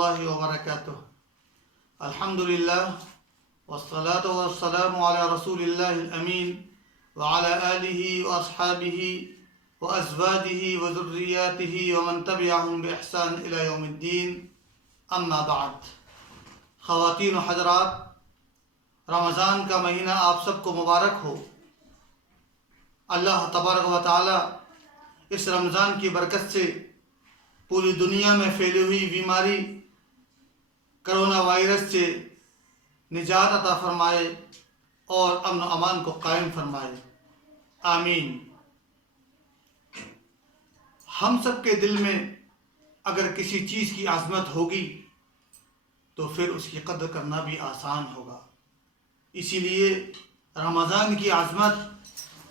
الله وبركاته. الحمد لله والصلاة والسلام على رسول الله الأمين وعلى آله وأصحابه وأزواجه وذرياته ومن تبعهم بإحسان إلى يوم الدين. اما بعد. خواتین و حضرات، رمضان کا مہینہ آپ سب کو مبارک ہو. اللہ تبارک و تعالی اس رمضان کی برکت سے پوری دنیا میں پھیلی ہوئی بیماری کرونا وائرس سے نجات عطا فرمائے اور امن و امان کو قائم فرمائے. آمین. ہم سب کے دل میں اگر کسی چیز کی عظمت ہوگی تو پھر اس کی قدر کرنا بھی آسان ہوگا. اسی لیے رمضان کی عظمت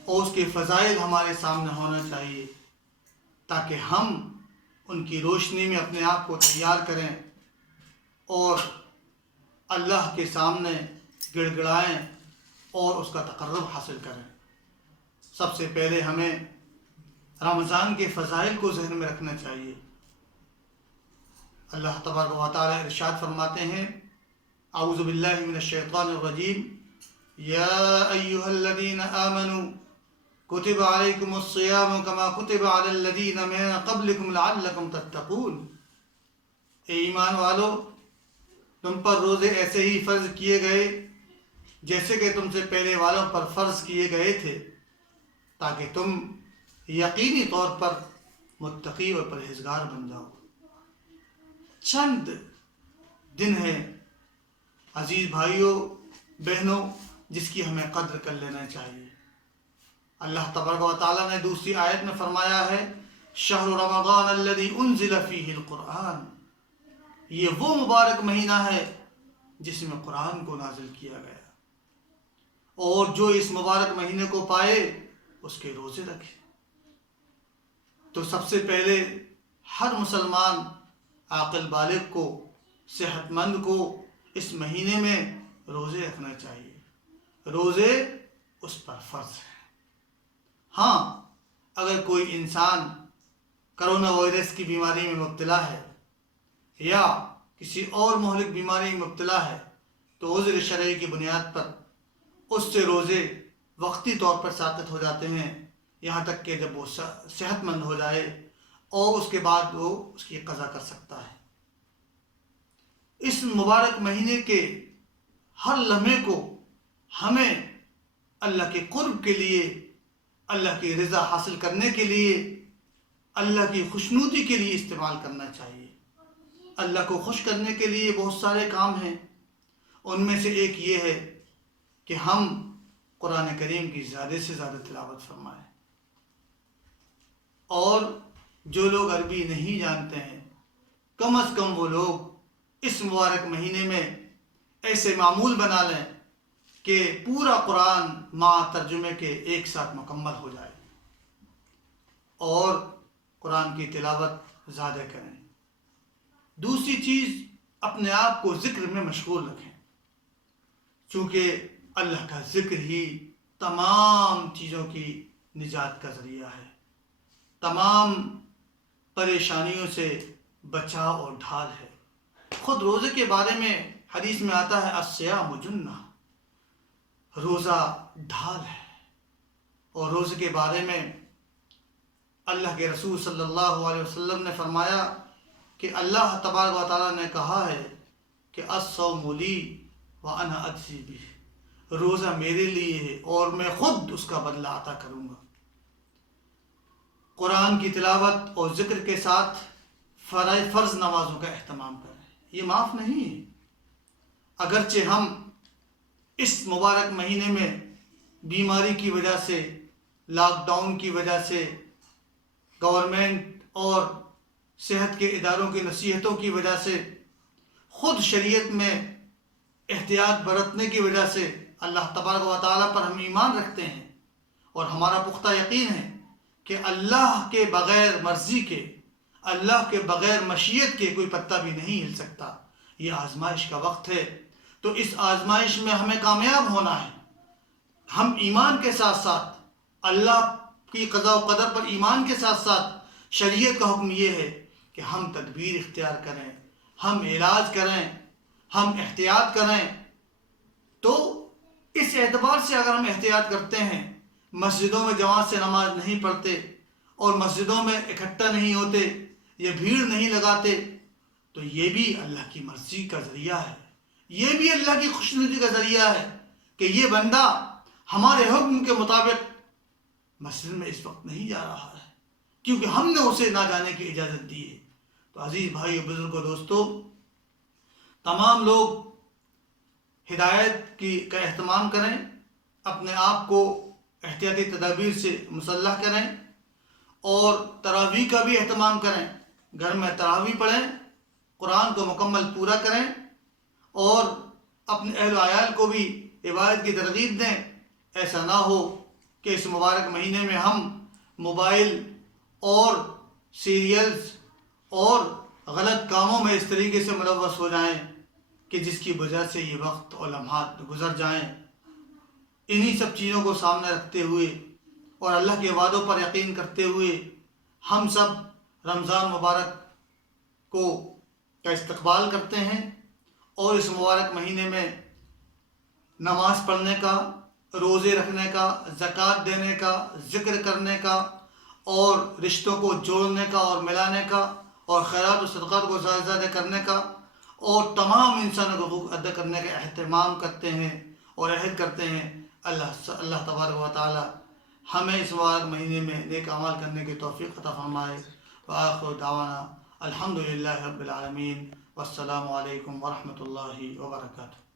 اور اس کے فضائل ہمارے سامنے ہونا چاہیے تاکہ ہم ان کی روشنی میں اپنے آپ کو تیار کریں اور اللہ کے سامنے گڑ گڑائیں اور اس کا تقرب حاصل کریں. سب سے پہلے ہمیں رمضان کے فضائل کو ذہن میں رکھنا چاہیے. اللہ تبارک و تعالی ارشاد فرماتے ہیں: اعوذ باللہ من الشیطان الرجیم، یا ایہا الذین آمنوا کتب علیکم الصیام کما کتب علی الذین من قبلکم لعلکم تتقون. اے ایمان والو، تم پر روزے ایسے ہی فرض کیے گئے جیسے کہ تم سے پہلے والوں پر فرض کیے گئے تھے تاکہ تم یقینی طور پر متقی اور پرہیزگار بن جاؤ. چند دن ہے عزیز بھائیوں بہنوں جس کی ہمیں قدر کر لینا چاہیے. اللہ تبارک و تعالیٰ نے دوسری آیت میں فرمایا ہے: شہر رمضان الذی انزل فیہ القرآن. یہ وہ مبارک مہینہ ہے جس میں قرآن کو نازل کیا گیا، اور جو اس مبارک مہینے کو پائے اس کے روزے رکھے. تو سب سے پہلے ہر مسلمان عاقل بالغ کو، صحت مند کو اس مہینے میں روزے رکھنا چاہیے. روزے اس پر فرض ہیں. ہاں، اگر کوئی انسان کرونا وائرس کی بیماری میں مبتلا ہے یا کسی اور مہلک بیماری میں مبتلا ہے تو عذر شرعی کی بنیاد پر اس سے روزے وقتی طور پر ساقط ہو جاتے ہیں یہاں تک کہ جب وہ صحت مند ہو جائے اور اس کے بعد وہ اس کی قضا کر سکتا ہے. اس مبارک مہینے کے ہر لمحے کو ہمیں اللہ کے قرب کے لیے، اللہ کی رضا حاصل کرنے کے لیے، اللہ کی خوشنودی کے لیے استعمال کرنا چاہیے. اللہ کو خوش کرنے کے لیے بہت سارے کام ہیں. ان میں سے ایک یہ ہے کہ ہم قرآن کریم کی زیادہ سے زیادہ تلاوت فرمائیں. اور جو لوگ عربی نہیں جانتے ہیں کم از کم وہ لوگ اس مبارک مہینے میں ایسے معمول بنا لیں کہ پورا قرآن مع ترجمے کے ایک ساتھ مکمل ہو جائے اور قرآن کی تلاوت زیادہ کریں. دوسری چیز، اپنے آپ کو ذکر میں مشغول رکھیں، چونکہ اللہ کا ذکر ہی تمام چیزوں کی نجات کا ذریعہ ہے، تمام پریشانیوں سے بچاؤ اور ڈھال ہے. خود روزے کے بارے میں حدیث میں آتا ہے: الصیام جنہ، روزہ ڈھال ہے. اور روزے کے بارے میں اللہ کے رسول صلی اللہ علیہ وسلم نے فرمایا کہ اللہ تبارک و تعالیٰ نے کہا ہے کہ الصوم لی وانا اجزی بہ، روزہ میرے لیے ہے اور میں خود اس کا بدلہ عطا کروں گا. قرآن کی تلاوت اور ذکر کے ساتھ فرض نمازوں کا اہتمام کریں. یہ معاف نہیں ہے. اگرچہ ہم اس مبارک مہینے میں بیماری کی وجہ سے، لاک ڈاؤن کی وجہ سے، گورنمنٹ اور صحت کے اداروں کی نصیحتوں کی وجہ سے، خود شریعت میں احتیاط برتنے کی وجہ سے اللہ تبارک و تعالیٰ پر ہم ایمان رکھتے ہیں اور ہمارا پختہ یقین ہے کہ اللہ کے بغیر مرضی کے، اللہ کے بغیر مشیت کے کوئی پتا بھی نہیں ہل سکتا. یہ آزمائش کا وقت ہے، تو اس آزمائش میں ہمیں کامیاب ہونا ہے. ہم ایمان کے ساتھ ساتھ، اللہ کی قضاء و قدر پر ایمان کے ساتھ ساتھ، شریعت کا حکم یہ ہے کہ ہم تدبیر اختیار کریں، ہم علاج کریں، ہم احتیاط کریں، تو اس اعتبار سے اگر ہم احتیاط کرتے ہیں، مسجدوں میں جماعت سے نماز نہیں پڑھتے اور مسجدوں میں اکٹھا نہیں ہوتے، یہ بھیڑ نہیں لگاتے، تو یہ بھی اللہ کی مرضی کا ذریعہ ہے، یہ بھی اللہ کی خوشنودی کا ذریعہ ہے کہ یہ بندہ ہمارے حکم کے مطابق مسجد میں اس وقت نہیں جا رہا ہے کیونکہ ہم نے اسے نہ جانے کی اجازت دی ہے۔ تو عزیز بھائی بزرگوں دوستو، تمام لوگ ہدایت کا اہتمام کریں، اپنے آپ کو احتیاطی تدابیر سے مسلح کریں اور تراویح کا بھی اہتمام کریں، گھر میں تراویح پڑھیں، قرآن کو مکمل پورا کریں اور اپنے اہل و عیال کو بھی عبادت کی ترغیب دیں۔ ایسا نہ ہو کہ اس مبارک مہینے میں ہم موبائل اور سیریلز اور غلط کاموں میں اس طریقے سے ملوث ہو جائیں کہ جس کی وجہ سے یہ وقت اور لمحات گزر جائیں۔ انہی سب چیزوں کو سامنے رکھتے ہوئے اور اللہ کے وعدوں پر یقین کرتے ہوئے ہم سب رمضان مبارک کا استقبال کرتے ہیں اور اس مبارک مہینے میں نماز پڑھنے کا، روزے رکھنے کا، زکوٰۃ دینے کا، ذکر کرنے کا اور رشتوں کو جوڑنے کا اور ملانے کا اور خیرات و صدقات کو زیادہ زیادہ کرنے کا اور تمام انسانوں کو حقوق ادا کرنے کا اہتمام کرتے ہیں اور عہد کرتے ہیں۔ اللہ تبارک و تعالی ہمیں اس مبارک مہینے میں نیک اعمال کرنے کی توفیق عطا فرمائے۔ وآخر دعوانا الحمدللہ رب العالمین، والسلام علیکم ورحمۃ اللہ وبرکاتہ۔